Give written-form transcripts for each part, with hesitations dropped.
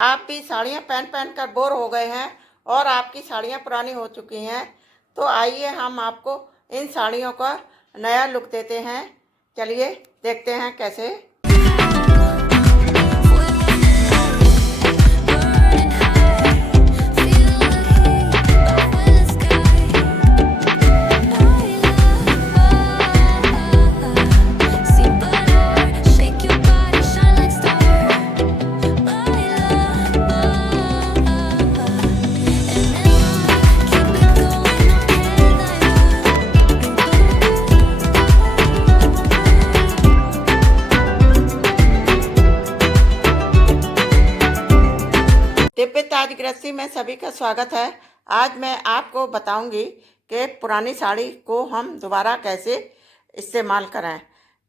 आप भी साड़ियाँ पहन पहन कर बोर हो गए हैं और आपकी साड़ियाँ पुरानी हो चुकी हैं, तो आइए हम आपको इन साड़ियों का नया लुक देते हैं। चलिए देखते हैं कैसे। दिव्य ताज गृहस्थी में सभी का स्वागत है। आज मैं आपको बताऊंगी कि पुरानी साड़ी को हम दोबारा कैसे इस्तेमाल करें,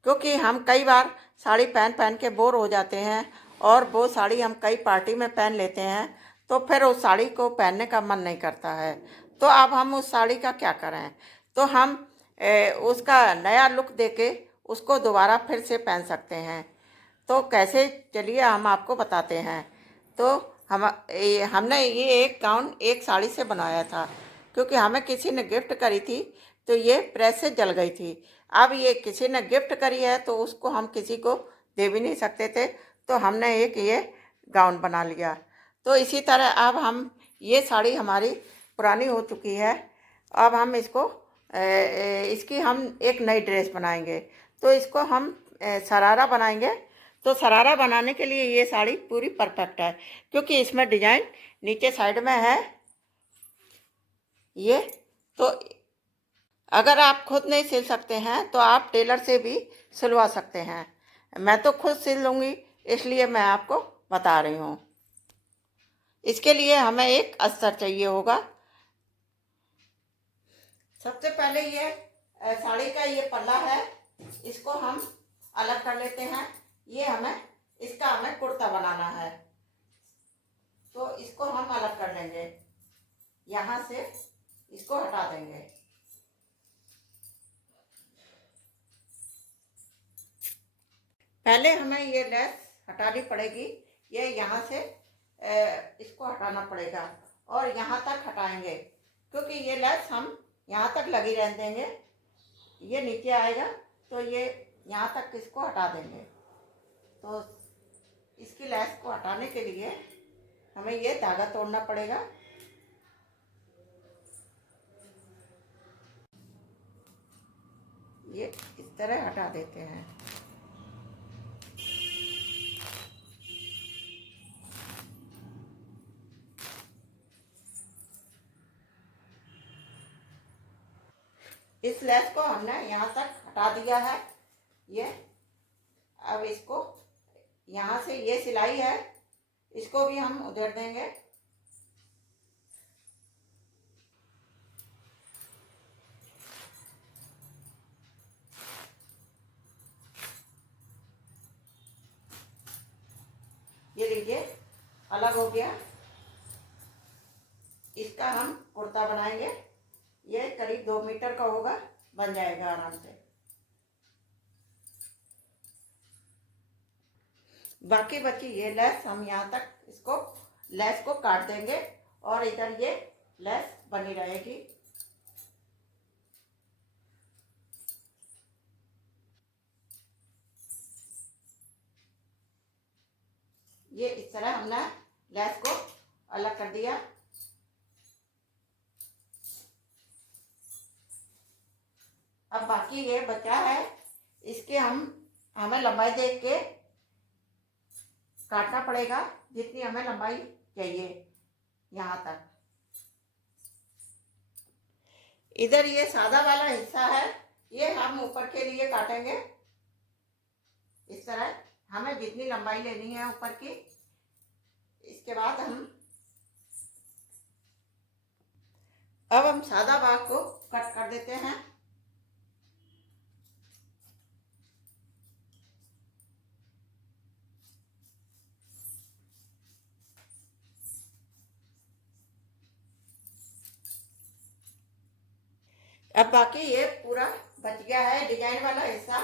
क्योंकि हम कई बार साड़ी पहन पहन के बोर हो जाते हैं और वो साड़ी हम कई पार्टी में पहन लेते हैं तो फिर उस साड़ी को पहनने का मन नहीं करता है। तो अब हम उस साड़ी का क्या करें, तो हम उसका नया लुक देके उसको दोबारा फिर से पहन सकते हैं। तो कैसे, चलिए हम आपको बताते हैं। तो हमने ये एक गाउन एक साड़ी से बनाया था, क्योंकि हमें किसी ने गिफ्ट करी थी तो ये प्रेस से जल गई थी। अब ये किसी ने गिफ्ट करी है तो उसको हम किसी को दे भी नहीं सकते थे, तो हमने एक ये गाउन बना लिया। तो इसी तरह अब हम ये साड़ी हमारी पुरानी हो चुकी है, अब हम इसकी हम एक नई ड्रेस बनाएंगे। तो इसको हम शरारा बनाएंगे। तो शरारा बनाने के लिए ये साड़ी पूरी परफेक्ट है, क्योंकि इसमें डिजाइन नीचे साइड में है ये। तो अगर आप खुद नहीं सिल सकते हैं तो आप टेलर से भी सिलवा सकते हैं। मैं तो खुद सिल लूँगी, इसलिए मैं आपको बता रही हूँ। इसके लिए हमें एक अस्तर चाहिए होगा। सबसे पहले ये साड़ी का ये पल्ला है, इसको हम अलग कर लेते हैं। इसका हमें कुर्ता बनाना है, तो इसको हम अलग कर लेंगे। यहाँ से इसको हटा देंगे। पहले हमें ये लेस हटानी पड़ेगी। ये यहाँ से इसको हटाना पड़ेगा और यहाँ तक हटाएंगे, क्योंकि ये लेस हम यहाँ तक लगी रहने देंगे। ये नीचे आएगा तो ये यहाँ तक इसको हटा देंगे। तो इसकी लेस को हटाने के लिए हमें ये धागा तोड़ना पड़ेगा। ये इस तरह हटा देते हैं। इस लेस को हमने यहाँ तक हटा दिया है। ये अब इसको यहाँ से ये सिलाई है, इसको भी हम उधेड़ देंगे। ये लीजिए अलग हो गया। इसका हम कुर्ता बनाएंगे। ये करीब 2 मीटर का होगा, बन जाएगा आराम से। बाकी बची ये लेस हम यहाँ तक इसको लेस को काट देंगे और इधर ये लेस बनी रहेगी। ये इस तरह हमने लेस को अलग कर दिया। अब बाकी ये बचा है, इसके हमें लंबाई देख के काटना पड़ेगा, जितनी हमें लंबाई चाहिए यहाँ तक। इधर ये सादा वाला हिस्सा है, ये हम ऊपर के लिए काटेंगे। इस तरह हमें जितनी लंबाई लेनी है ऊपर की। इसके बाद अब हम सादा भाग को कट कर देते हैं। अब बाकी ये पूरा बच गया है, डिजाइन वाला हिस्सा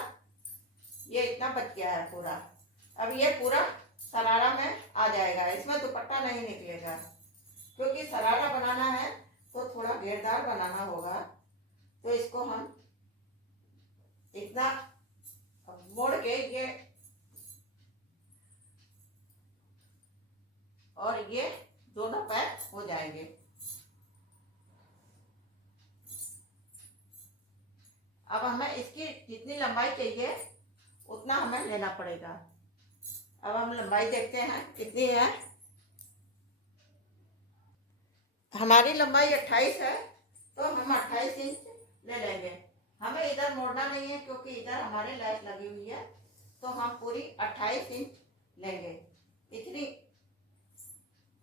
ये इतना बच गया है पूरा। अब ये पूरा शरारा में आ जाएगा, इसमें दुपट्टा नहीं निकलेगा। क्योंकि शरारा बनाना है तो थोड़ा घेरदार बनाना होगा, तो इसको हम इतना मोड़ के ये और ये दोनों पैर हो जाएंगे। अब हमें इसकी जितनी लंबाई चाहिए उतना हमें लेना पड़ेगा। अब हम लंबाई देखते हैं कितनी है। हमारी लंबाई 28 है, तो हम 28 इंच ले लेंगे। हमें इधर मोड़ना नहीं है क्योंकि इधर हमारे लैस लगी हुई है, तो हम पूरी 28 इंच लेंगे इतनी।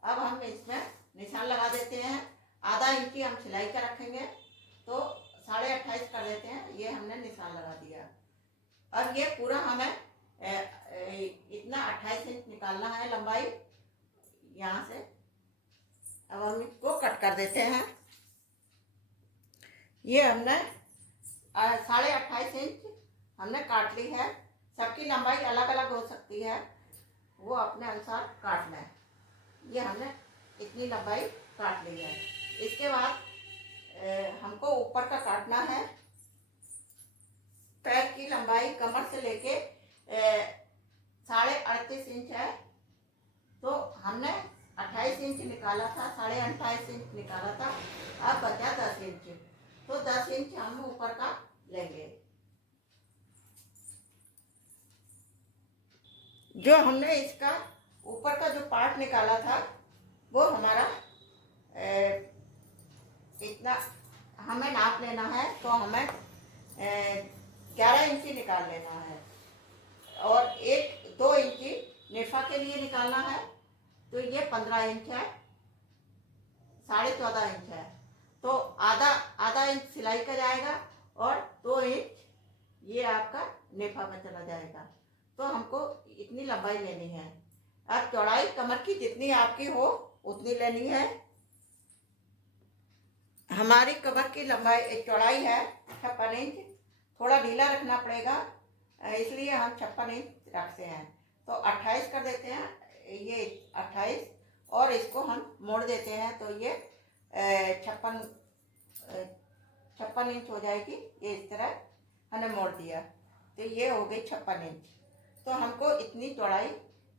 अब हम इसमें निशान लगा देते हैं। आधा इंच की हम सिलाई का रखेंगे, तो 28.5 कर देते हैं। ये हमने निशान लगा दिया। अब ये पूरा हमें इतना 28 इंच निकालना है लंबाई यहाँ से। अब हम इसको कट कर देते हैं। ये हमने 28.5 इंच हमने काट ली है। सबकी लंबाई अलग अलग हो सकती है, वो अपने अनुसार काटना है। ये हमने इतनी लंबाई काट ली है। इसके बाद हमको ऊपर का काटना है। पैर की लंबाई कमर से लेके 38.5 इंच है, तो हमने 28 इंच निकाला था, 28.5 इंच निकाला था। अब बचा 10 इंच, तो 10 इंच हम ऊपर का लेंगे। जो हमने इसका ऊपर का जो पार्ट निकाला था वो हमारा इतना हमें नाप लेना है, तो हमें 11 इंची निकाल लेना है। और 1-2 इंची नेफा के लिए निकालना है, तो ये 15 इंच है, 14.5 इंच है। तो आधा इंच सिलाई का जाएगा और 2 इंच ये आपका नेफा में चला जाएगा। तो हमको इतनी लंबाई लेनी है। अब चौड़ाई कमर की जितनी आपकी हो उतनी लेनी है। हमारी कमर की लंबाई चौड़ाई है 56 इंच। थोड़ा ढीला रखना पड़ेगा, इसलिए हम 56 इंच रखते हैं। तो 28 कर देते हैं, ये 28, और इसको हम मोड़ देते हैं, तो ये 56 इंच हो जाएगी। ये इस तरह हमने मोड़ दिया, तो ये हो गई 56 इंच। तो हमको इतनी चौड़ाई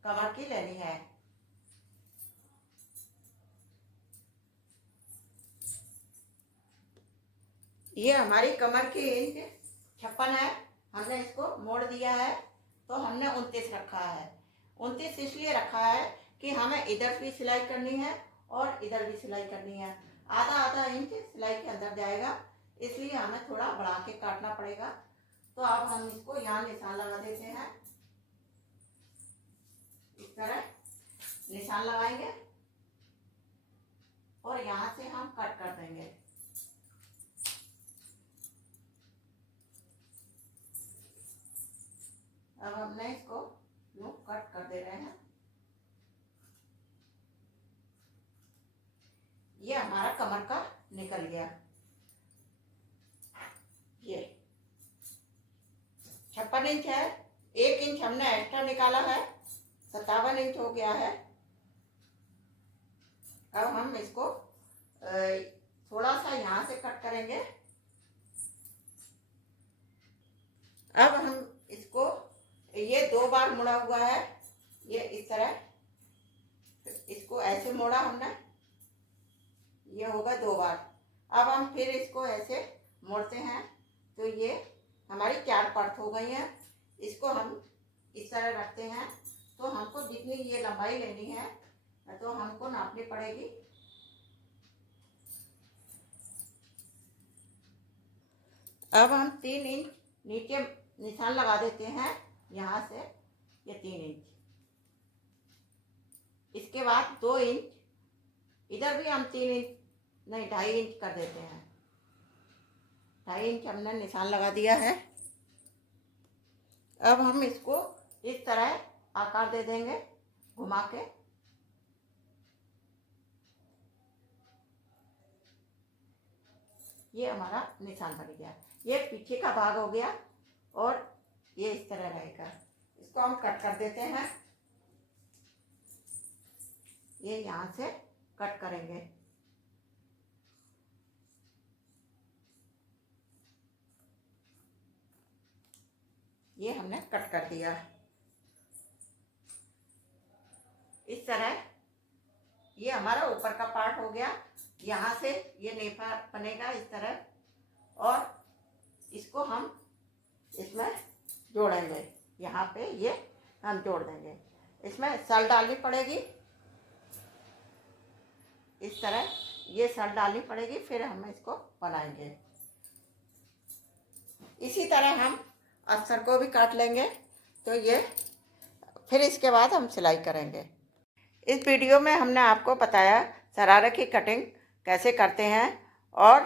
कमर की लेनी है। ये हमारी कमर की इंच 56 है, हमने इसको मोड़ दिया है, तो हमने 29 रखा है। 29 इसलिए रखा है कि हमें इधर भी सिलाई करनी है और इधर भी सिलाई करनी है। आधा इंच सिलाई के अंदर जाएगा, इसलिए हमें थोड़ा बढ़ा के काटना पड़ेगा। तो अब हम इसको यहाँ निशान लगा देते हैं। इस तरह निशान लगाएंगे और यहाँ से हम कट कर देंगे। अब हमने इसको यूं कट कर दे रहे हैं। ये हमारा कमर का निकल गया। ये 56 इंच है, 1 इंच हमने एक्स्ट्रा निकाला है, 57 इंच हो गया है। अब हम इसको थोड़ा सा यहाँ से कट करेंगे। अब हम इसको, ये 2 बार मुड़ा हुआ है, ये इस तरह, इसको ऐसे मोड़ा हमने, ये होगा 2 बार। अब हम फिर इसको ऐसे मोड़ते हैं, तो ये हमारी 4 पार्ट हो गई हैं। इसको हम इस तरह रखते हैं। तो हमको जितनी ये लंबाई लेनी है तो हमको नापनी पड़ेगी। अब हम 3 इंच नीचे निशान लगा देते हैं, यहाँ से ये 3 इंच। इसके बाद 2 इंच, इधर भी हम 3 इंच नहीं 2.5 इंच कर देते हैं। 2.5 इंच हमने निशान लगा दिया है। अब हम इसको इस तरह आकार दे देंगे घुमा के। ये हमारा निशान बन गया। ये पीछे का भाग हो गया और ये इस तरह रहेगा। इसको हम कट कर देते हैं। ये यहाँ से कट करेंगे। ये हमने कट कर दिया। इस तरह ये हमारा ऊपर का पार्ट हो गया। यहाँ से ये नेफा बनेगा इस तरह, और इसको हम इसमें जोड़ेंगे। यहाँ पे ये हम जोड़ देंगे। इसमें सल डालनी पड़ेगी, इस तरह ये सल डालनी पड़ेगी, फिर हम इसको बनाएंगे। इसी तरह हम अस्तर को भी काट लेंगे। तो ये फिर इसके बाद हम सिलाई करेंगे। इस वीडियो में हमने आपको बताया शरारा की कटिंग कैसे करते हैं, और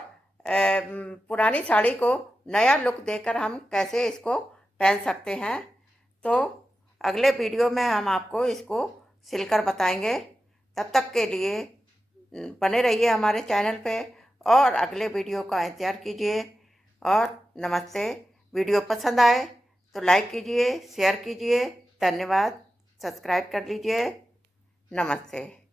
पुरानी साड़ी को नया लुक देकर हम कैसे इसको पहन सकते हैं। तो अगले वीडियो में हम आपको इसको सिलकर बताएंगे। तब तक के लिए बने रहिए हमारे चैनल पे, और अगले वीडियो का इंतज़ार कीजिए। और नमस्ते। वीडियो पसंद आए तो लाइक कीजिए, शेयर कीजिए। धन्यवाद। सब्सक्राइब कर लीजिए। नमस्ते।